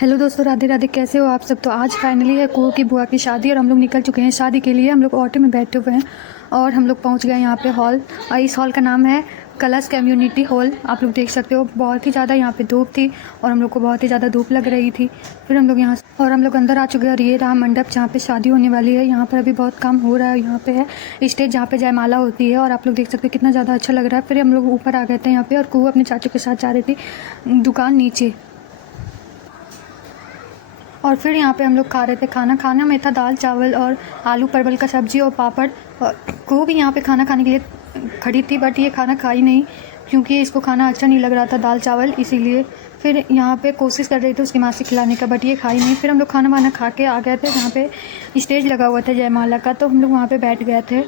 Hello दोस्तों, राधे राधे। कैसे हो आप सब। तो आज फाइनली है कुहू की बुआ की शादी और हम लोग निकल चुके हैं शादी के लिए। हम लोग ऑटो में बैठे हुए हैं और हम लोग पहुंच गए यहाँ पे हॉल। और इस हॉल का नाम है कलश कम्युनिटी हॉल। आप लोग देख सकते हो बहुत ही ज़्यादा यहाँ पे धूप थी और हम लोग को बहुत ही ज़्यादा धूप लग रही थी। फिर हम लोग यहाँ और हम लोग अंदर आ चुके हैं और ये रहा मंडप जहाँ पे शादी होने वाली है। यहाँ पर अभी बहुत काम हो रहा है। यहाँ पे है स्टेज जहाँ पे जयमाला होती है और आप लोग देख सकते हो कितना ज़्यादा अच्छा लग रहा है। फिर हम लोग ऊपर आ गए थे यहाँ पे और कुहू अपने चाचू के साथ जा रही थी दुकान नीचे। और फिर यहाँ पे हम लोग खा रहे थे खाना में था दाल चावल और आलू परवल का सब्ज़ी और पापड़। और को भी यहाँ पे खाना खाने के लिए खड़ी थी बट ये खाना खाई नहीं क्योंकि इसको खाना अच्छा नहीं लग रहा था दाल चावल, इसीलिए फिर यहाँ पे कोशिश कर रही थी उसकी माँ से खिलाने का बट ये खाई नहीं। फिर हम लोग खाना वाना खा के आ गए थे जहाँ पे स्टेज लगा हुआ था जयमाला का, तो हम लोग वहाँ पर बैठ गए थे।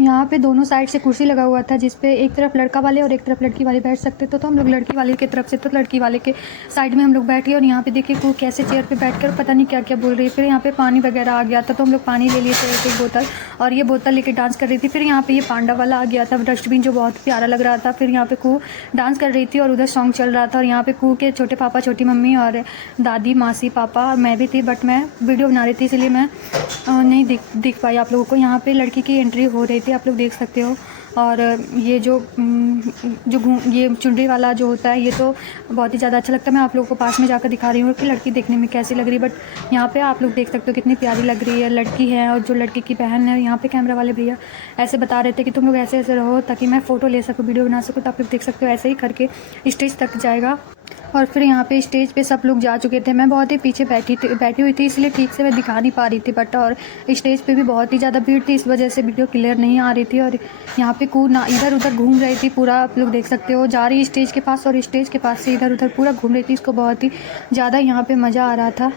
यहाँ पे दोनों साइड से कुर्सी लगा हुआ था जिसपे एक तरफ लड़का वाले और एक तरफ लड़की वाले बैठ सकते थे। तो हम लोग लड़की वाले की तरफ से तो लड़की वाले के साइड में हम लोग बैठ गए। और यहाँ पे देखिए वो कैसे चेयर पे बैठकर पता नहीं क्या क्या बोल रही है। फिर यहाँ पे पानी वगैरह आ गया था तो हम लोग पानी ले लिए थे एक बोतल और ये बोतल लेके डांस कर रही थी। फिर यहाँ पे ये पांडा वाला आ गया था डस्टबिन जो बहुत प्यारा लग रहा था। फिर यहाँ पे कू डांस कर रही थी और उधर सॉन्ग चल रहा था। और यहाँ पे कू के छोटे पापा छोटी मम्मी और दादी मासी पापा मैं भी थी बट मैं वीडियो बना रही थी इसलिए मैं नहीं दिख पाई आप लोगों को। यहाँ पे लड़की की एंट्री हो रही थी, आप लोग देख सकते हो। और ये जो ये चुनरी वाला जो होता है ये तो बहुत ही ज़्यादा अच्छा लगता है। मैं आप लोगों को पास में जाकर दिखा रही हूँ कि लड़की देखने में कैसी लग रही है। बट यहाँ पे आप लोग देख सकते हो कितनी प्यारी लग रही है लड़की है। और जो लड़की की बहन है, यहाँ पे कैमरा वाले भैया ऐसे बता रहे थे कि तुम लोग ऐसे ऐसे रहो ताकि मैं फ़ोटो ले सकूँ वीडियो बना सकूँ। तो आप लोग देख सकते हो ऐसे ही करके स्टेज तक जाएगा। और फिर यहाँ पे स्टेज पे सब लोग जा चुके थे। मैं बहुत ही पीछे बैठी हुई थी इसलिए ठीक से मैं दिखा नहीं पा रही थी बट और स्टेज पे भी बहुत ही ज़्यादा भीड़ थी, इस वजह से वीडियो क्लियर नहीं आ रही थी। और यहाँ पे कू ना इधर उधर घूम रही थी पूरा, आप लोग देख सकते हो जा रही स्टेज के पास और स्टेज के पास से इधर उधर पूरा घूम रही थी। इसको बहुत ही ज़्यादा यहाँ पे मज़ा आ रहा था।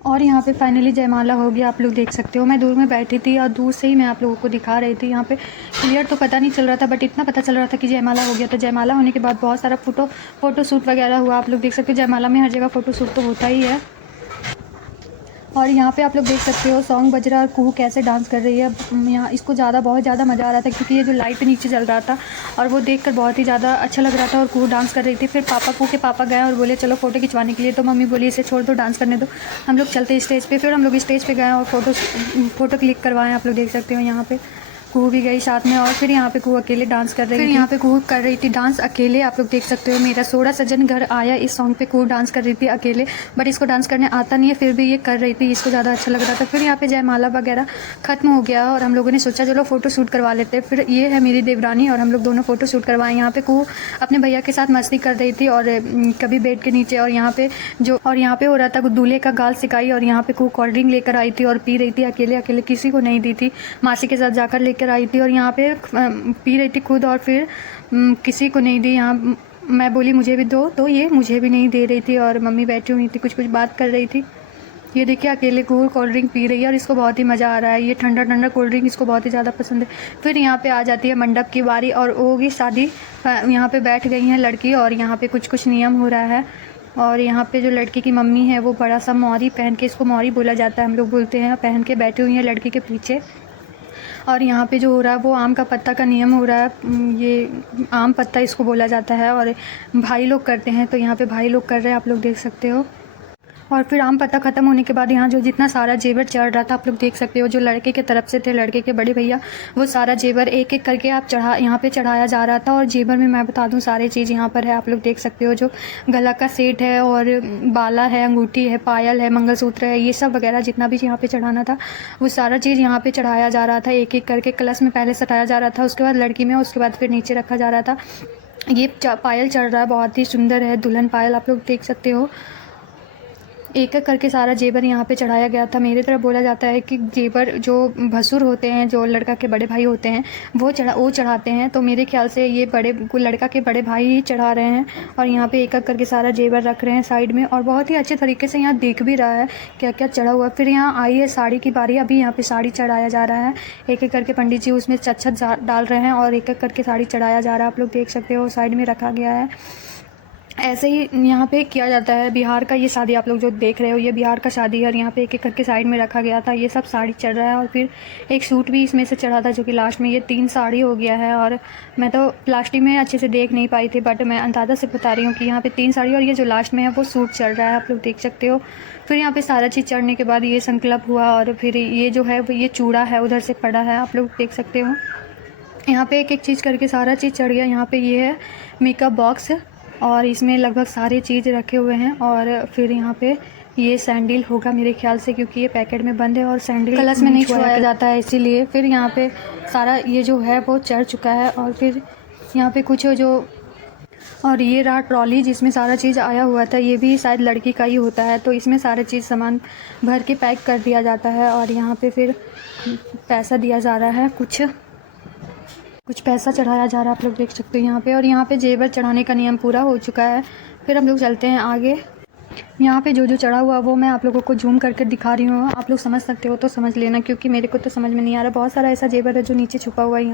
और यहाँ पे फाइनली जयमाला हो गया, आप लोग देख सकते हो। मैं दूर में बैठी थी और दूर से ही मैं आप लोगों को दिखा रही थी। यहाँ पे क्लियर तो पता नहीं चल रहा था बट इतना पता चल रहा था कि जयमाला हो गया। तो जयमाला होने के बाद बहुत सारा फ़ोटो शूट वगैरह हुआ। आप लोग देख सकते हो जयमाला में हर जगह फ़ोटो शूट तो होता ही है। और यहाँ पे आप लोग देख सकते हो सॉन्ग बज रहा है और कुहू कैसे डांस कर रही है। यहाँ इसको बहुत ज़्यादा मज़ा आ रहा था क्योंकि ये जो लाइट नीचे चल रहा था और वो देखकर बहुत ही ज़्यादा अच्छा लग रहा था। और कुहू डांस कर रही थी। फिर कुहू के पापा गए और बोले चलो फ़ोटो खिंचवाने के लिए, तो मम्मी बोली इसे छोड़ दो डांस करने दो, हम लोग चलते स्टेज पे। फिर हम लोग स्टेज पे गए और फ़ोटो क्लिक करवाएं। आप लोग देख सकते हो यहाँ पे कुहू भी गई साथ में। और फिर यहाँ पे कुहू अकेले डांस कर रही थी। यहाँ पे कुहू कर रही थी डांस अकेले, आप लोग देख सकते हो। मेरा सोड़ा सजन घर आया इस सॉन्ग पे कुहू डांस कर रही थी अकेले बट इसको डांस करने आता नहीं है फिर भी ये कर रही थी, इसको ज़्यादा अच्छा लग रहा था। फिर यहाँ पे जयमाला वगैरह खत्म हो गया और हम लोगों ने सोचा चलो फ़ोटो शूट करवा लेते हैं। फिर ये है मेरी देवरानी और हम लोग दोनों फ़ोटो शूट करवाएं। यहाँ पे कुहू अपने भैया के साथ मस्ती कर रही थी और कभी बेड के नीचे। और यहाँ पे हो रहा था दूल्हे का गाल सिकाई। और यहाँ पे कुहू कोल्ड ड्रिंक लेकर आई थी और पी रही थी अकेले अकेले, किसी को नहीं दी थी, मासी के साथ जाकर लेकर आई थी और यहाँ पे पी रही थी खुद और फिर किसी को नहीं दी। यहाँ मैं बोली मुझे भी दो तो ये मुझे भी नहीं दे रही थी और मम्मी बैठी हुई थी कुछ बात कर रही थी। ये देखिए अकेले कुहू कोल्ड ड्रिंक पी रही है और इसको बहुत ही मज़ा आ रहा है। ये ठंडा ठंडा कोल्ड ड्रिंक इसको बहुत ही ज़्यादा पसंद है। फिर यहाँ पे आ जाती है मंडप की बारी और होगी शादी। यहाँ पे बैठ गई हैं लड़की और यहाँ पे कुछ नियम हो रहा है। और यहाँ पे जो लड़की की मम्मी है वो बड़ा सा मौरी पहन के, इसको मौरी बोला जाता है हम लोग बोलते हैं, पहन के बैठी हुई है लड़की के पीछे। और यहाँ पे जो हो रहा है वो आम का पत्ता का नियम हो रहा है। ये आम पत्ता इसको बोला जाता है और भाई लोग करते हैं, तो यहाँ पे भाई लोग कर रहे हैं, आप लोग देख सकते हो। और फिर आम पत्ता ख़त्म होने के बाद यहाँ जो जितना सारा जेवर चढ़ रहा था आप लोग देख सकते हो। जो लड़के के तरफ से थे, लड़के के बड़े भैया, वो सारा जेवर एक एक करके आप यहाँ पे चढ़ाया जा रहा था। और जेवर में मैं बता दूँ सारे चीज़ यहाँ पर है, आप लोग देख सकते हो। जो गला का सेट है और बाला है, अंगूठी है, पायल है, मंगलसूत्र है, ये सब वगैरह जितना भी यहाँ पे चढ़ाना था वो सारा चीज़ यहाँ पे चढ़ाया जा रहा था। एक एक करके कलश में पहले सटाया जा रहा था, उसके बाद लड़की में, उसके बाद फिर नीचे रखा जा रहा था। ये पायल चढ़ रहा है, बहुत ही सुंदर है दुल्हन पायल, आप लोग देख सकते हो। एक एक करके सारा जेवर यहाँ पे चढ़ाया गया था। मेरी तरफ बोला जाता है कि जेवर जो भसुर होते हैं, जो लड़का के बड़े भाई होते हैं, वो चढ़ाते हैं। तो मेरे ख्याल से ये लड़का के बड़े भाई ही चढ़ा रहे हैं। और यहाँ पे एक एक करके सारा जेवर रख रहे हैं साइड में और बहुत ही अच्छे तरीके से यहाँ देख भी रहा है क्या क्या चढ़ा हुआ। फिर यहाँ आई है साड़ी की बारी, अभी यहाँ पे साड़ी चढ़ाया जा रहा है। एक एक करके पंडित जी उसमें छत डाल रहे हैं और एक एक करके साड़ी चढ़ाया जा रहा है, आप लोग देख सकते हो, साइड में रखा गया है। ऐसे ही यहाँ पे किया जाता है। बिहार का ये शादी आप लोग जो देख रहे हो, ये बिहार का शादी है और यहाँ पे एक एक करके साइड में रखा गया था। ये सब साड़ी चढ़ रहा है और फिर एक सूट भी इसमें से चढ़ा था, जो कि लास्ट में ये 3 साड़ी हो गया है। और मैं तो प्लास्टिक में अच्छे से देख नहीं पाई थी, बट मैं अंदाज़ा से बता रही हूँ कि यहाँ पे 3 साड़ी और ये जो लास्ट में है वो सूट चढ़ रहा है, आप लोग देख सकते हो। फिर यहाँ पे सारा चीज़ चढ़ने के बाद ये संकल्प हुआ और फिर ये जो है ये चूड़ा है उधर से पड़ा है, आप लोग देख सकते हो। यहाँ पे एक एक चीज़ करके सारा चीज़ चढ़ गया। यहाँ पे ये है मेकअप बॉक्स और इसमें लगभग सारे चीज़ रखे हुए हैं। और फिर यहाँ पे ये सैंडल होगा मेरे ख्याल से, क्योंकि ये पैकेट में बंद है और सैंडल कलश में नहीं छुआया जाता है इसीलिए। फिर यहाँ पे सारा ये जो है वो चढ़ चुका है। और फिर यहाँ पे कुछ जो और ये रहा ट्रॉली जिसमें सारा चीज़ आया हुआ था, ये भी शायद लड़की का ही होता है, तो इसमें सारा चीज़ सामान भर के पैक कर दिया जाता है। और यहाँ पे फिर पैसा दिया जा रहा है, कुछ पैसा चढ़ाया जा रहा है, आप लोग देख सकते हो यहाँ पे। और यहाँ पे जेवर चढ़ाने का नियम पूरा हो चुका है। फिर हम लोग चलते हैं आगे। यहाँ पे जो जो चढ़ा हुआ वो मैं आप लोगों को जूम करके दिखा रही हूँ, आप लोग समझ सकते हो तो समझ लेना, क्योंकि मेरे को तो समझ में नहीं आ रहा। बहुत सारा ऐसा जेवर है जो नीचे छुपा हुआ है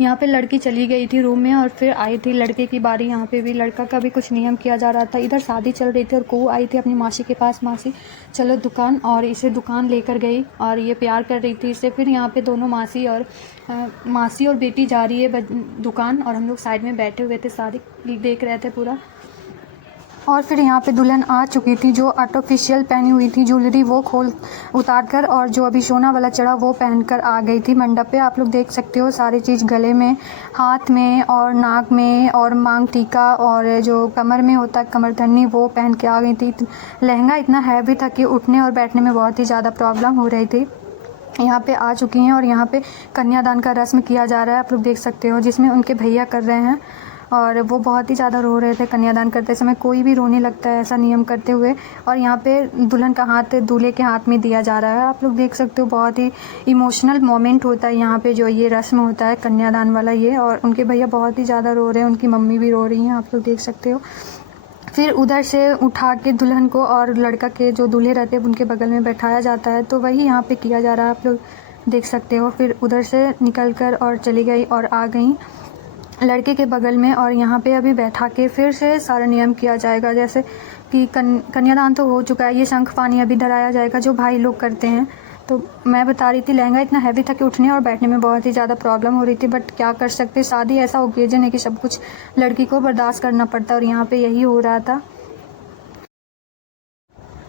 यहाँ पे लड़की चली गई थी रूम में और फिर आई थी लड़के की बारी। यहाँ पे भी लड़का का भी कुछ नियम किया जा रहा था। इधर शादी चल रही थी और को आई थी अपनी मासी के पास, मासी चलो दुकान, और इसे दुकान लेकर गई और ये प्यार कर रही थी इससे। फिर यहाँ पे दोनों मासी और बेटी जा रही है दुकान और हम लोग साइड में बैठे हुए थे, शादी देख रहे थे पूरा। और फिर यहाँ पे दुल्हन आ चुकी थी, जो आर्टिफिशियल पहनी हुई थी ज्वेलरी वो उतार कर, और जो अभी सोना वाला चढ़ा वो पहनकर आ गई थी मंडप पे। आप लोग देख सकते हो सारी चीज़ गले में, हाथ में और नाक में और मांग टीका और जो कमर में होता है कमरधनी वो पहन के आ गई थी। लहंगा इतना हैवी था कि उठने और बैठने में बहुत ही ज़्यादा प्रॉब्लम हो रही थी। यहाँ पे आ चुकी हैं और यहाँ पे कन्यादान का रस्म किया जा रहा है, आप लोग देख सकते हो, जिसमें उनके भैया कर रहे हैं और वो बहुत ही ज़्यादा रो रहे थे। कन्यादान करते समय कोई भी रोने लगता है ऐसा नियम करते हुए। और यहाँ पे दुल्हन का हाथ दूल्हे के हाथ में दिया जा रहा है, आप लोग देख सकते हो। बहुत ही इमोशनल मोमेंट होता है यहाँ पे जो ये रस्म होता है कन्यादान वाला ये। और उनके भैया बहुत ही ज़्यादा रो रहे हैं, उनकी मम्मी भी रो रही हैं, आप लोग देख सकते हो। फिर उधर से उठा के दुल्हन को और लड़का के जो दूल्हे रहते हैं उनके बगल में बैठाया जाता है, तो वही यहाँ पे किया जा रहा है, आप लोग देख सकते हो। फिर उधर से निकल कर और चली गई और आ गई लड़के के बगल में। और यहाँ पे अभी बैठा के फिर से सारा नियम किया जाएगा, जैसे कि कन्यादान तो हो चुका है, ये शंख पानी अभी धराया जाएगा जो भाई लोग करते हैं। तो मैं बता रही थी लहंगा इतना हैवी था कि उठने और बैठने में बहुत ही ज़्यादा प्रॉब्लम हो रही थी, बट क्या कर सकते, शादी ऐसा ओकेजन है कि सब कुछ लड़की को बर्दाश्त करना पड़ता है और यहाँ पे यही हो रहा था।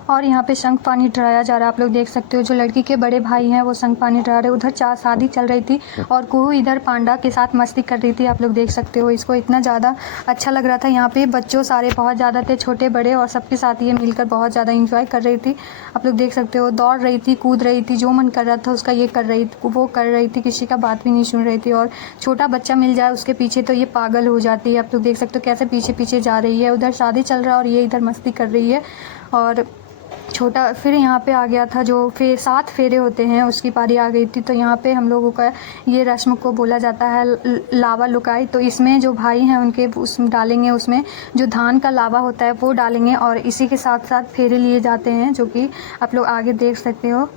और यहाँ पे शंख पानी डराया जा रहा है, आप लोग देख सकते हो। जो लड़की के बड़े भाई हैं वो शंख पानी डरा रहे। उधर शादी चल रही थी और कुहू इधर पांडा के साथ मस्ती कर रही थी, आप लोग देख सकते हो। इसको इतना ज़्यादा अच्छा लग रहा था। यहाँ पे बच्चों सारे बहुत ज़्यादा थे, छोटे बड़े, और सबके साथ ये मिलकर बहुत ज़्यादा इंजॉय कर रही थी, आप लोग देख सकते हो। दौड़ रही थी, कूद रही थी, जो मन कर रहा था उसका ये कर रही थी, वो कर रही थी, किसी का बात भी नहीं सुन रही थी। और छोटा बच्चा मिल जाए उसके पीछे तो ये पागल हो जाती है, आप लोग देख सकते हो कैसे पीछे पीछे जा रही है। उधर शादी चल रहा है और ये इधर मस्ती कर रही है। और छोटा फिर यहाँ पे आ गया था जो 7 फेरे होते हैं, उसकी पारी आ गई थी। तो यहाँ पे हम लोगों का ये रस्म को बोला जाता है लावा लुकाई। तो इसमें जो भाई हैं उनके उसमें डालेंगे, उसमें जो धान का लावा होता है वो डालेंगे और इसी के साथ साथ फेरे लिए जाते हैं, जो कि आप लोग आगे देख सकते हो।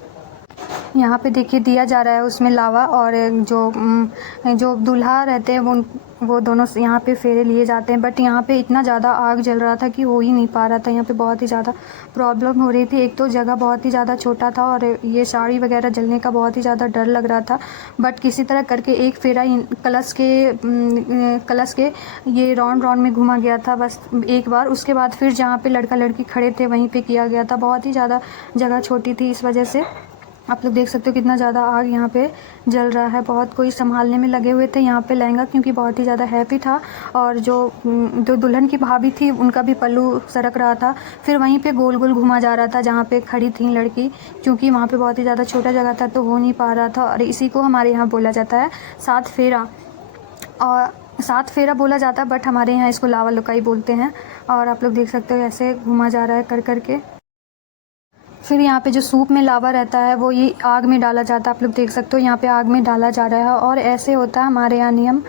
यहाँ पे देखिए दिया जा रहा है उसमें लावा, और जो दूल्हा रहते हैं वो दोनों यहाँ पे फेरे लिए जाते हैं। बट यहाँ पे इतना ज़्यादा आग जल रहा था कि हो ही नहीं पा रहा था, यहाँ पे बहुत ही ज़्यादा प्रॉब्लम हो रही थी। एक तो जगह बहुत ही ज़्यादा छोटा था और ये साड़ी वगैरह जलने का बहुत ही ज़्यादा डर लग रहा था। बट किसी तरह करके एक फेरा कलश के ये राउंड में घुमा गया था बस एक बार। उसके बाद फिर जहाँ पे लड़का लड़की खड़े थे वहीं पे किया गया था। बहुत ही ज़्यादा जगह छोटी थी, इस वजह से आप लोग देख सकते हो कितना ज़्यादा आग यहाँ पे जल रहा है। बहुत कोई संभालने में लगे हुए थे यहाँ पे लहंगा, क्योंकि बहुत ही ज़्यादा हैवी था। और जो दुल्हन की भाभी थी उनका भी पल्लू सरक रहा था। फिर वहीं पे गोल गोल घुमा जा रहा था जहाँ पे खड़ी थी लड़की, क्योंकि वहाँ पे बहुत ही ज़्यादा छोटा जगह था तो हो नहीं पा रहा था। और इसी को हमारे यहाँ बोला जाता है 7 फेरा, और 7 फेरा बोला जाता है, बट हमारे यहाँ इसको लावा लुकाई बोलते हैं। और आप लोग देख सकते हो ऐसे घुमा जा रहा है कर करके। फिर यहाँ पे जो सूप में लावा रहता है वो ये आग में डाला जाता है, आप लोग देख सकते हो यहाँ पे आग में डाला जा रहा है। और ऐसे होता है हमारे यहाँ नियम।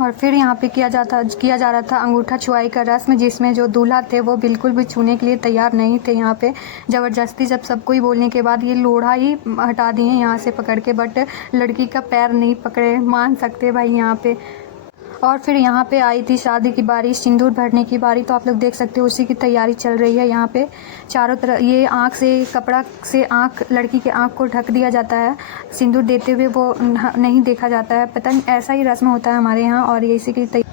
और फिर यहाँ पे किया जा रहा था अंगूठा छुआई का रस्म, जिसमें जो दूल्हा थे वो बिल्कुल भी छूने के लिए तैयार नहीं थे। यहाँ पे ज़बरदस्ती जब सबको ही बोलने के बाद ये लोढ़ा ही हटा दिए यहाँ से पकड़ के, बट लड़की का पैर नहीं पकड़े, मान सकते भाई यहाँ पे। और फिर यहाँ पे आई थी शादी की बारी, सिंदूर भरने की बारी। तो आप लोग देख सकते हो उसी की तैयारी चल रही है। यहाँ पे चारों तरफ ये आँख से, कपड़ा से आँख, लड़की के आँख को ढक दिया जाता है। सिंदूर देते हुए वो नहीं देखा जाता है, पता नहीं ऐसा ही रस्म होता है हमारे यहाँ। और ये इसी की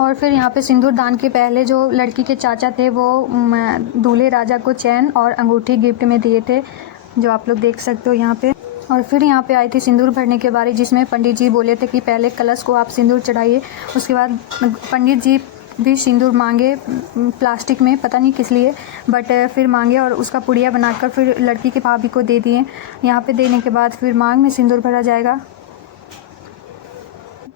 और फिर यहाँ पे सिंदूर दान के पहले जो लड़की के चाचा थे वो दूल्हे राजा को चैन और अंगूठी गिफ्ट में दिए थे, जो आप लोग देख सकते हो यहाँ पे। और फिर यहाँ पे आई थी सिंदूर भरने के बारे, जिसमें पंडित जी बोले थे कि पहले कलश को आप सिंदूर चढ़ाइए। उसके बाद पंडित जी भी सिंदूर मांगे प्लास्टिक में, पता नहीं किस लिए, बट फिर मांगे और उसका पुड़िया बनाकर फिर लड़की के भाभी को दे दिए। यहाँ पे देने के बाद फिर मांग में सिंदूर भरा जाएगा।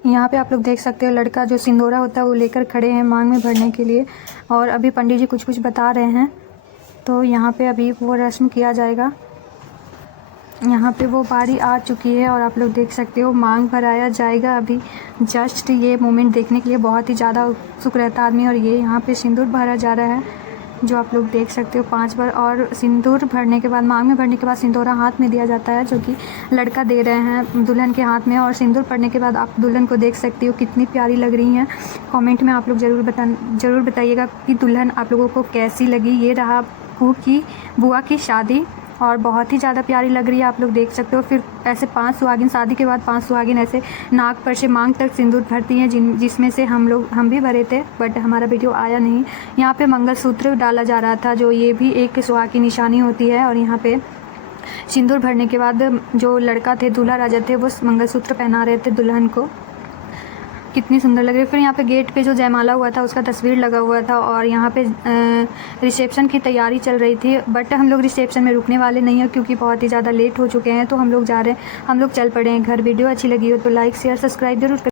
यहाँ पे आप लोग देख सकते हो लड़का जो सिंदूरा होता है वो लेकर खड़े हैं मांग में भरने के लिए। और अभी पंडित जी कुछ कुछ बता रहे हैं, तो यहाँ पे अभी वो रस्म किया जाएगा। यहाँ पे वो बारी आ चुकी है और आप लोग देख सकते हो मांग भराया जाएगा अभी। जस्ट ये मोमेंट देखने के लिए बहुत ही ज़्यादा उत्सुक रहता है आदमी। और ये यहाँ पे सिंदूर भरा जा रहा है, जो आप लोग देख सकते हो 5 बार। और सिंदूर भरने के बाद, मांग में भरने के बाद सिंदूरा हाथ में दिया जाता है, जो कि लड़का दे रहे हैं दुल्हन के हाथ में। और सिंदूर पड़ने के बाद आप दुल्हन को देख सकते हो कितनी प्यारी लग रही हैं। कमेंट में आप लोग ज़रूर बताइएगा कि दुल्हन आप लोगों को कैसी लगी। ये रहा बुआ की शादी और बहुत ही ज़्यादा प्यारी लग रही है, आप लोग देख सकते हो। फिर ऐसे 5 सुहागिन, शादी के बाद 5 सुहागिन ऐसे नाक पर से मांग तक सिंदूर भरती हैं, जिसमें से हम भी भरे थे, बट हमारा वीडियो आया नहीं। यहाँ पे मंगलसूत्र डाला जा रहा था, जो ये भी एक सुहाग की निशानी होती है। और यहाँ पे सिंदूर भरने के बाद जो लड़का थे, दूल्हा राजा थे, वो मंगलसूत्र पहना रहे थे दुल्हन को। कितनी सुंदर लग रही है। फिर यहाँ पे गेट पे जो जयमाला हुआ था उसका तस्वीर लगा हुआ था। और यहाँ पे रिसेप्शन की तैयारी चल रही थी, बट हम लोग रिसेप्शन में रुकने वाले नहीं हैं क्योंकि बहुत ही ज़्यादा लेट हो चुके हैं। तो हम लोग जा रहे हैं, हम लोग चल पड़े हैं घर। वीडियो अच्छी लगी हो तो लाइक शेयर सब्सक्राइब जरूर करें।